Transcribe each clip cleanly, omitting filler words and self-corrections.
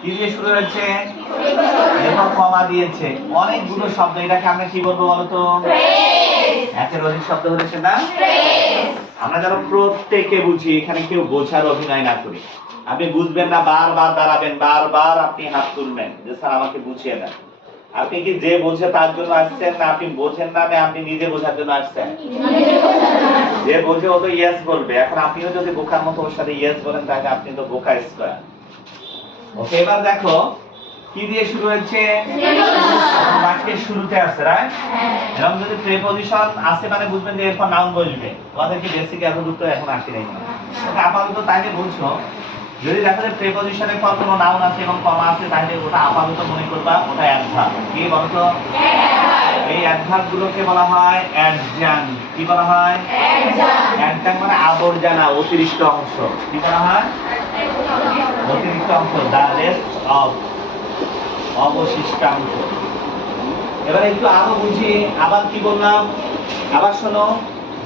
কি দিয়ে শুরু হয়েছে? এরপর কমা দিয়েছে। অনেকগুলো শব্দ, এটাকে আমরা কি বলবো বলতো? একের অধিক শব্দ হয়েছে না? আমরা যেন প্রত্যেকে বুঝি, এখানে কেউ বোঝার অভিনয় না করি। আপনি বুঝবেন না, বারবার দাঁড়াবেন, বারবার আপনি হাত তুলবেন যে স্যার আমাকে বুঝিয়ে দেন। আপনি কি যে বোঝে তার জন্য আসছেন, না আপনি বোঝেন না আপনি নিজে বোঝার জন্য আসছেন? যে বোঝে ও তো ইয়েস বলবে। এখন আপনিও যদি বোকার মতো ওর সাথে ইয়েস বলেন তাহলে আপনি তো বোকা স্কয়ার। ওকে, এবার দেখো কি দিয়ে শুরু হয়েছে? বাক্যের শুরুতে আছে, রাইট? এরকম যদি প্রিপজিশন আছে মানে বুঝবেন যে এরপর নাউন বসবে। তোমাদের কি বেসিক এতদূর তো এখন আসে নাই। ওকে, আপাতত তাইলে বুঝছো। যদি দেখো যে প্রিপজিশনের পর কোনো নাউন আছে এবং কমা আছে তাহলে ওটা আপাতত মনে করবা ওটা অ্যাডভার্ব। কি বলো তো? এই অ্যাডভার্ব গুলোকে বলা হয় অ্যাডজাঙ্ক। কি বলা হয়? অ্যাডজাঙ্ক মানে আবর্জনা, অতিরিক্ত অংশ। কি বলা হয়? অতিরিক্ত অংশ, দা রেস্ট অফ, অবশিষ্টাংশ। এবার একটু আরো বুঝি। আবার কি বললাম? আবার শোনো,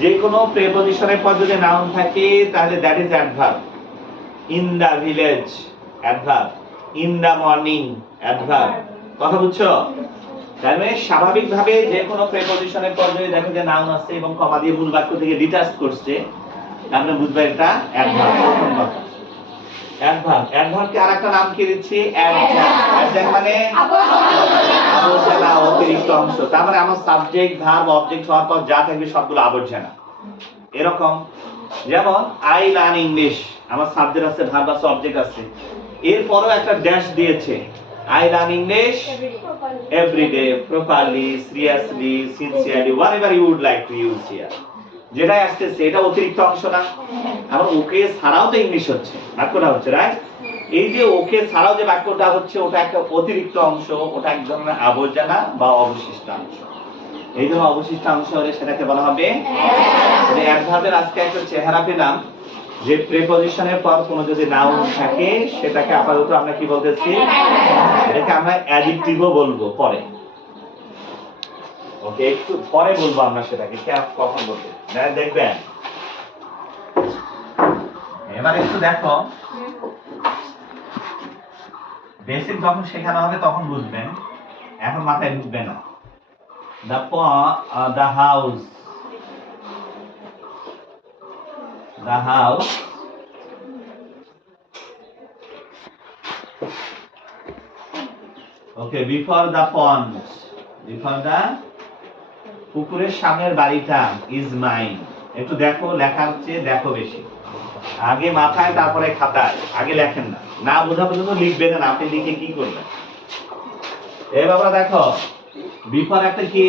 যে কোনো প্রিপজিশনের পর যদি নাউন থাকে তাহলে that is adverb. In the village adverb, in the morning adverb. কথা বুঝছো? তাহলে স্বাভাবিকভাবে যে কোনো প্রিপজিশনের পর যদি দেখো যে নাউন আছে এবং কমা দিয়ে মূল বাক্য থেকে ডিটাচ করছে তাহলে বুঝবে এটা অ্যাডভার্ব। প্রথম কথা অ্যাডভার্ব। অ্যাডভার্বকে আরেকটা নাম কি দিচ্ছি? অ্যাডজাঙ্ক। অ্যাডজাঙ্ক মানে আবর্জনা, অতিরিক্ত অংশ। তার মানে আমার সাবজেক্ট, ভার্ব, অবজেক্ট হওয়ার পর যা থাকবে সবগুলো আবর্জনা। এরকম যেমন আই লার্ন ইংলিশ, আমার সাবজেক্ট আছে, ভার্ব আছে, অবজেক্ট আছে, এরপরও একটা ড্যাশ দিয়েছে। I learn English every day, properly, seriously, sincerely, whatever you would like to use here. যেটা আসছে এটা অতিরিক্ত অংশ না? আবার ওকে ছাড়াও তো ইংলিশ হচ্ছে, বাক্যটা হচ্ছে, রাইট? এই যে ওকে ছাড়াও যে বাক্যটা হচ্ছে ওটা একটা অতিরিক্ত অংশ, ওটা এক ধরনের আবর্জনা বা অবশিষ্ট অংশ। এই জন্য অবশিষ্ট অংশ হলে সেটাকে বলা হবে অ্যাডভার্বের। আজকে একটা চেহারা পেলাম যে প্রিপজিশনের পর কোনো যদি নাউন থাকে সেটাকে আপাতত আমরা কি বলতেছি? এটাকে আমরা অ্যাডজেক্টিভও বলবো পরে। ওকে, একটু পরে বলবো আমরা সেটাকে কখন বলবো দেখবেন। এবার একটু দেখো, বেসিক যখন শেখানো হবে তখন বুঝবেন, এখন মাথায় ঢুকবে না। the house, the house okay before the pond, before the পুকুরের সামনের বাড়িটা is mine। একটু দেখো, লেখার চেয়ে দেখো বেশি। আগে মাথায় তারপরে খাতায়, আগে লেখেন না, না বোঝা পর্যন্ত লিখবেন না। আপনি লিখে কি করবেন? এই বাবা দেখো, বিফোর একটা কি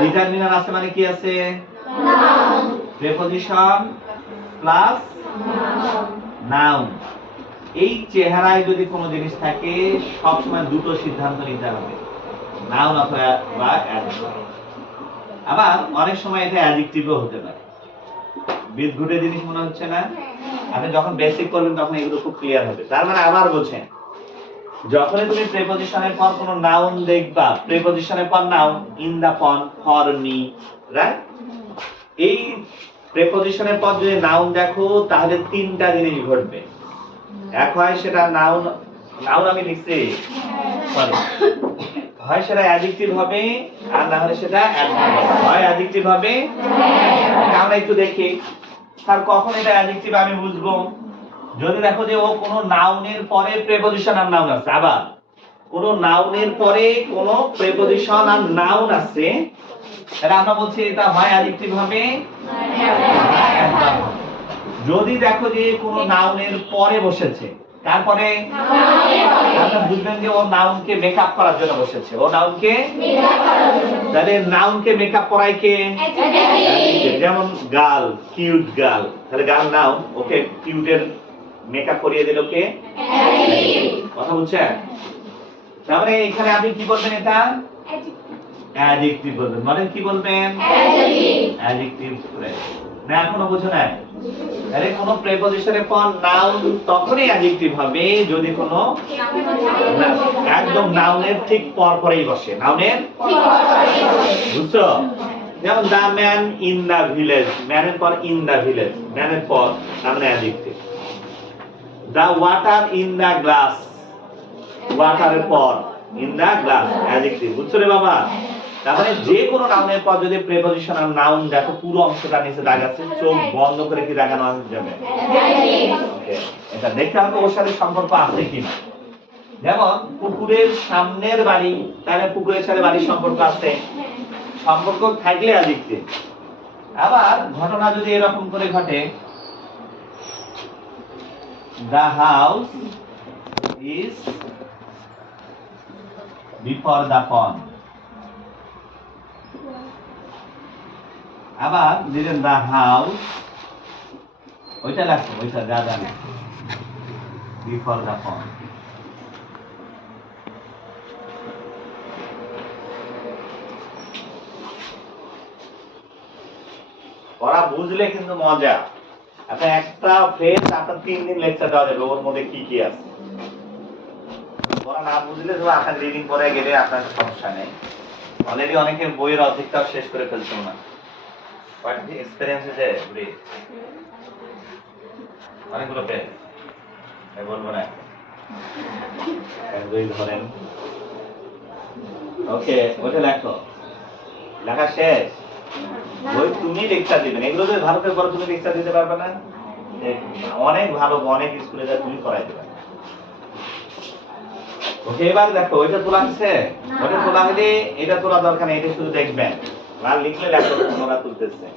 ডিটারমিনার আছে, মানে কি আছে? Preposition plus noun. এই চেহারায় যদি কোনো জিনিস থাকে সব সময় দুটো সিদ্ধান্ত নিতে হবে, নাউন অথবা অ্যাডভার্ব। আবার অনেক সময় এটা অ্যাডজেক্টিভও হতে পারে। বিদঘুটে জিনিস মনে হচ্ছে না? আপনি যখন বেসিক করবেন তখন এগুলো খুব ক্লিয়ার হবে। তার মানে আবার বোঝেন, যখনই তুমি প্রিপজিশনের পর কোনো নাউন দেখবা, প্রিপজিশনের পর নাউন, ইন দা পন, ফর মি, রাইট? এই প্রিপজিশনের পর যদি নাউন দেখো তাহলে তিনটা জিনিস ঘটবে। এক হয় সেটা নাউন, নাউন আমি লিখছি, হয় সেটা অ্যাডজেক্টিভ হবে আর না হলে সেটা অ্যাডভার্ব হবে। হয় অ্যাডজেক্টিভ হবে, আমরা একটু দেখি স্যার কখন এটা অ্যাডজেক্টিভ আমি বুঝবো। যদি দেখো যে ও কোনো নাউনের পরে প্রিপজিশন আর নাউন আছে, আবার কোনো নাউনের পরে কোনো প্রিপজিশন আর নাউন আছে, এটা আমরা বলছি এটা হয় অ্যাডজেক্টিভ হবে। যদি দেখো যে কোনো নাউনের পরে বসেছে, তারপরে আমরা বুঝবেন যে ও নাউনকে মেকআপ করার জন্য বসেছে, ও নাউনকে তাহলে নাউনকে মেকআপ করায় কে? যেমন গার্ল, কিউট গার্ল, তাহলে গার্ল নাউন, ওকে কিউটের মেকআপ করিয়ে দিল কে? কথা বুঝছেন? তাহলে এখানে আপনি কি বলবেন? এটা অ্যাডজেক্টিভ বলবেন। মানে কি বলবেন? অ্যাডজেক্টিভ। না এখনো বুঝো নাই? তাহলে কোন প্রিপজিশনের পর নাউন তখনই অ্যাডজেক্টিভ হবে যদি কোনো একদম নাউনের ঠিক পর পরেই বসে। নাউনের ঠিক পর পরেই বসে, বুঝছো? যেমন the man in the village, ম্যানের পর ইন দা ভিলেজ, ম্যানের পর মানে adjective. The water in the glass, ওয়াটারের পর ইন দা গ্লাস অ্যাডজেক্টিভ। বুঝছো রে বাবা? তারপরে যে কোনো নাউনের পর যদি প্রিপজিশনাল নাউন দেখো পুরো অংশটা নিচে দাগ আছে, চোখ বন্ধ করে কি দাগানো যাবে? ওকে, এটা দেখতে হবে ওর সাথে সম্পর্ক আছে কিনা। যেমন পুকুরের সামনের বাড়ি, তাহলে পুকুরের সাথে বাড়ির সম্পর্ক আছে, সম্পর্ক থাকলে অ্যাডজেক্টিভ। আবার ঘটনা যদি এরকম করে ঘটে, the house is before the pond, আবার দিলেন the house, ওইটা লাগবে, ওইটা যা জানি before the pond। পড়া বুঝলে কিন্তু মজা। আচ্ছা, একটা ফ্রেজ আপনার 3 দিন লেকচার দেওয়া যাবে, ওর মধ্যে কি কি আছে। পড়া না বুঝলে তো আপনার রিডিং পড়ে গেলে আপনার সমস্যা নেই। অলরেডি অনেকে বইয়ের অর্ধেকটাও শেষ করে ফেলছেন না। কয়টা এক্সপেরিয়েন্স আছে বুড়ি? অনেকগুলো পেজ বলবো না, দুই ধরেন। ওকে, ওটা লেখো, লেখা শেষ। বই তুমি লেকচার দিবেন, এগুলো যদি ভালো করে পড়ো তুমি লেকচার দিতে পারবে না। অনেক ভালো, অনেক স্কুলে যা তুমি পড়াই দেবে। ওকে, এবার দেখো ওইটা তোলা আছে, ওইটা তোলা হলে এটা তোলা দরকার নেই, এটা শুধু দেখবেন। আর লিখলে লেখো তোমরা তুলতেছে।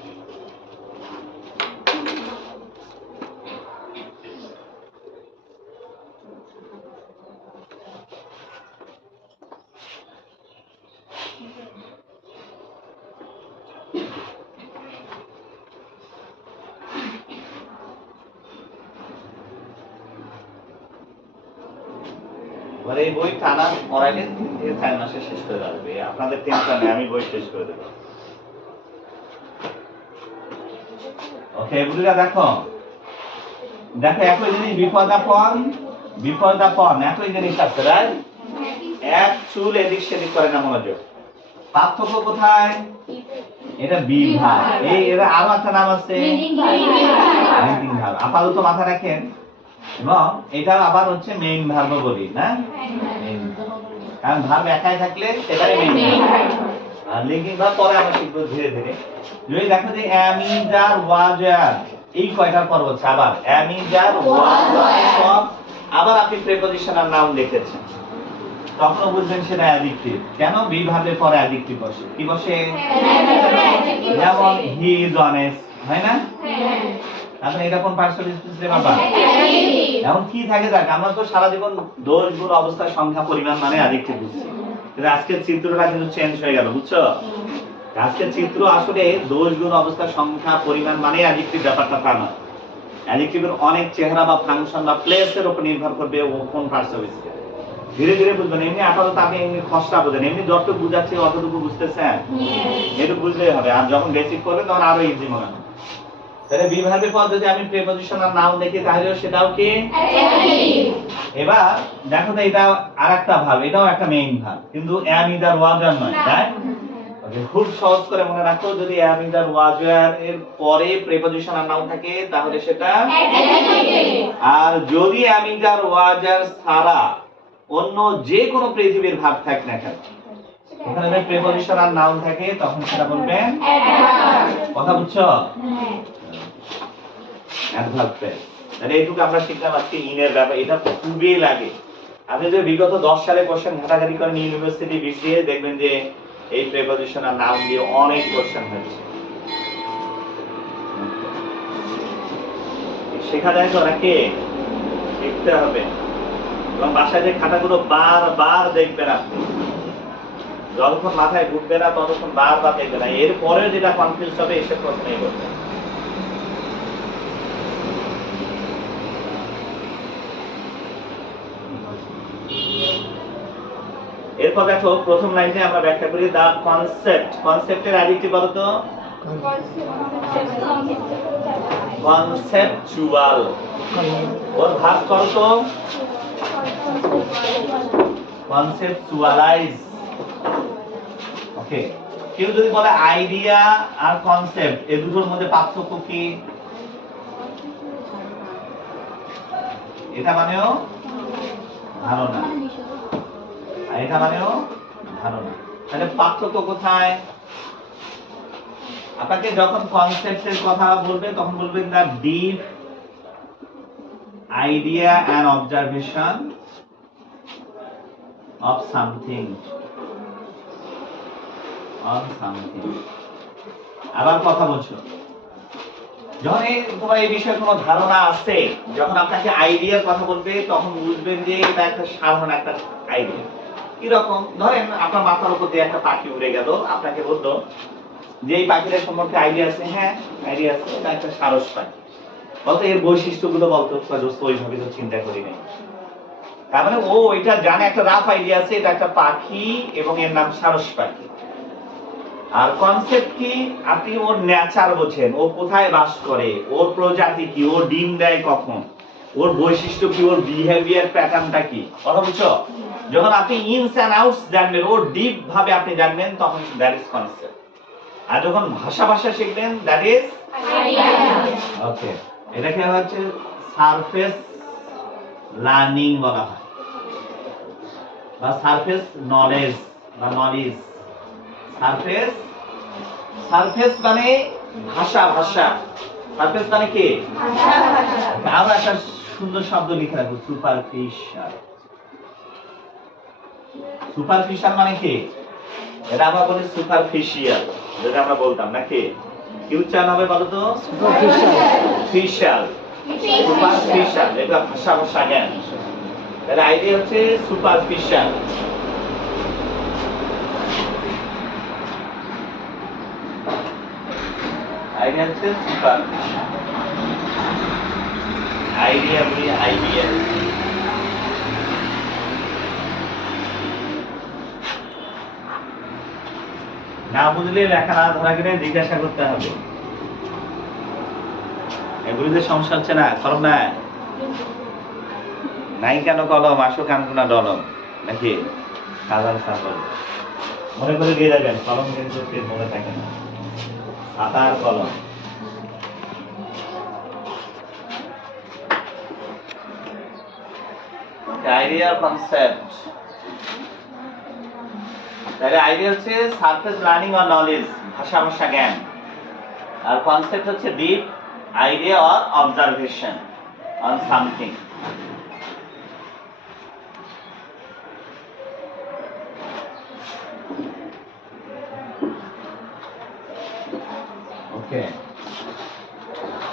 এই বই টানা পড়াইলে 4 মাসে শেষ করে যাবে, আপনাদের টেনশন নেই, আমি বই শেষ করে দেব। ওকে বুঝলা? দেখো দেখো একই জিনিস বিফোর দা পন একই জিনিস আছে, রাইট? এক চুল এদিক সেদিক করে না, মনোযোগ। পার্থক্য কোথায়? এটা বিভাগ, এই এর আরো একটা নাম আছে লিঙ্কিং ভার্ব। আপাতত মাথা রাখেন। এবং এটা আবার হচ্ছে মেইন ভার্ব বলি না, কারণ ভার্ব একাই থাকলে সেটাই মেইন ভার্ব, আর লিঙ্কিং ভার্ব পরে আমরা শিখব ধীরে ধীরে। যদি দেখো যে am is are was are, এই কয়টার পর হচ্ছে আবার am is are was are, আবার আপনি প্রিপজিশনাল নাউন লিখেছেন, তখন বুঝবেন সেটা অ্যাডজেক্টিভ। কেন? বি ভার্বের পরে অ্যাডজেক্টিভ বসে। কি বসে? যেমন হি ইজ অনেস্ট, হয় না? এখন এটা কোন পার্সোনাল স্পিচ রে বাবা? এখন কি থাকে দেখ, আমরা তো সারা জীবন দোষ গুণ অবস্থা সংখ্যা পরিমাণ মানে অ্যাডজেক্টিভ বুঝছি, কিন্তু আজকের চিত্রটা কিন্তু চেঞ্জ হয়ে গেল, বুঝছো? আজকের চিত্র আসলে দোষ গুণ অবস্থা সংখ্যা পরিমাণ মানে অ্যাডজেক্টিভ ব্যাপারটা তা না। অ্যাডজেক্টিভের অনেক চেহারা বা ফাংশন বা প্লেসের উপর নির্ভর করবে ও কোন পার্সোনাল স্পিচ। ধীরে ধীরে বুঝবেন। এমনি আপাতত আপনি এমনি খসড়া বোঝেন, এমনি যতটুকু বুঝাচ্ছি অতটুকু বুঝতেছেন, একটু বুঝলেই হবে। আর যখন বেসিক করবেন তখন আরো ইজি মনে হবে। তাহলে বি ভার্বের পর যদি আমি প্রিপজিশনাল নাউন দেখি তাহলে সেটাও কি অ্যাডজেক্টিভ। এবার দেখো তো এটা আরেকটা ভার্ব, এটাও একটা মেইন ভার্ব, কিন্তু am is are was are নয়, তাই? ওকে, খুব সহজ করে মনে রাখো, যদি am is are was are এর পরে প্রিপজিশনাল নাউন থাকে তাহলে সেটা অ্যাডজেক্টিভ। আর যদি am is are was are ছাড়া অন্য যে কোনো পৃথিবীর ভার্ব থাকে না কেন, ওখানে যদি প্রিপজিশনাল নাউন থাকে তখন সেটা বলবেন অ্যাডভার্ব। কথা বুঝছো? Adverb phrase. মানে এইটুকু আমরা শিখলাম আজকে ইনের ব্যাপার। এটা খুবই লাগে। আপনি যদি বিগত 10 সালে কোশ্চেন ঘাটাঘাটি করেন ইউনিভার্সিটি বিসিএ, দেখবেন যে এই প্রিপজিশনাল নাউন দিয়ে অনেক কোশ্চেন হয়েছে। শেখা যায় তো নাকি? শিখতে হবে। এবং বাসায় যে খাতাগুলো বারবার দেখবেন আপনি, যতক্ষণ মাথায় ঢুকবে না ততক্ষণ বারবার দেখবেন না, এরপরে যেটা কনফিউজ হবে এসে প্রশ্নই করবে। এরপর দেখো প্রথম লাইনে আমরা ব্যাখ্যা করি দা কনসেপ্ট। কনসেপ্টের অ্যাডজেক্টিভ বলো তো? কনসেপচুয়াল। ওর ভাগ করো তো? কনসেপচুয়ালাইজ। ওকে, কেউ যদি বলে আইডিয়া আর কনসেপ্ট এই দুটোর মধ্যে পার্থক্য কি? এটা মানেও ধারণা, আর এটা মানেও ধারণা। তাহলে পার্থক্য কোথায়? আপনাকে যখন কনসেপ্টের কথা বলবে তখন বলবেন the deep idea and observation of something on something. আবার কথা বলছো, যখন তোমার এই বিষয়ে কোনো ধারণা আছে, যখন আপনাকে আইডিয়ার কথা বলবে তখন বুঝবেন যে এটা একটা সাধারণ একটা আইডিয়া। কিরকম? ধরেন আপনার মাথার উপর দিয়ে একটা পাখি উড়ে গেল, আপনাকে বললো যে এই পাখিটার সম্পর্কে আইডিয়া আছে। হ্যাঁ আইডিয়া আছে, এটা একটা সারস পাখি। বলতো এর বৈশিষ্ট্যগুলো বলতো, ওইভাবে তো চিন্তা করি নাই। তার মানে ও এটা জানে, একটা রাফ আইডিয়া আছে, এটা একটা পাখি এবং এর নাম সারস পাখি। আর কনসেপ্ট কি? আপনি ওর নেচার বোঝেন, ও কোথায় বাস করে, ওর প্রজাতি কি, ও ডিম দেয় কখন, ওর বৈশিষ্ট্য কি, ওর বিহেভিয়ার প্যাটার্নটা কি। কথা বুঝছো? যখন আপনি ইনস এন্ড আউটস জানবেন, ওর ডিপ ভাবে আপনি জানবেন, তখন দ্যাট ইজ কনসেপ্ট। আর যখন ভাষা শিখবেন দ্যাট ইজ আইডিয়া। ওকে, এটাকে হচ্ছে সারফেস লার্নিং বলা হয়, বা সারফেস নলেজ বা নলেজ। সারফেস মানে ভাষা। সারফেস মানে কি? আমরা একটা সুন্দর শব্দ লিখে রাখবো, সুপারফিশিয়াল। সুপারফিশিয়াল মানে কি? এটা আমরা বলি সুপারফিশিয়াল, যেটা আমরা বলতাম নাকি? কি উচ্চারণ হবে বলো তো? সুপারফিশিয়াল। এটা ভাষা জ্ঞান। তাহলে আইডিয়া হচ্ছে সুপারফিশিয়াল। আইডিয়া হচ্ছে সুপারফিশিয়াল। আইডিয়া বলি আইডিয়া। না বুঝলে লেখা না ধরা গেলে জিজ্ঞাসা করতে হবে। এগুলিতে সমস্যা হচ্ছে না? কলম নাই কেন কলম? আসো কানকুনা ডলম নাকি? সাধারণ ছাত্র মনে করে দিয়ে যাবেন, কলম কিন্তু মনে থাকে না। খাতার কলম। Idea concept. তাহলে আইডিয়া হচ্ছে সারফেস লার্নিং অর নলেজ, ভাষা জ্ঞান। আর কনসেপ্ট হচ্ছে deep idea or observation on something.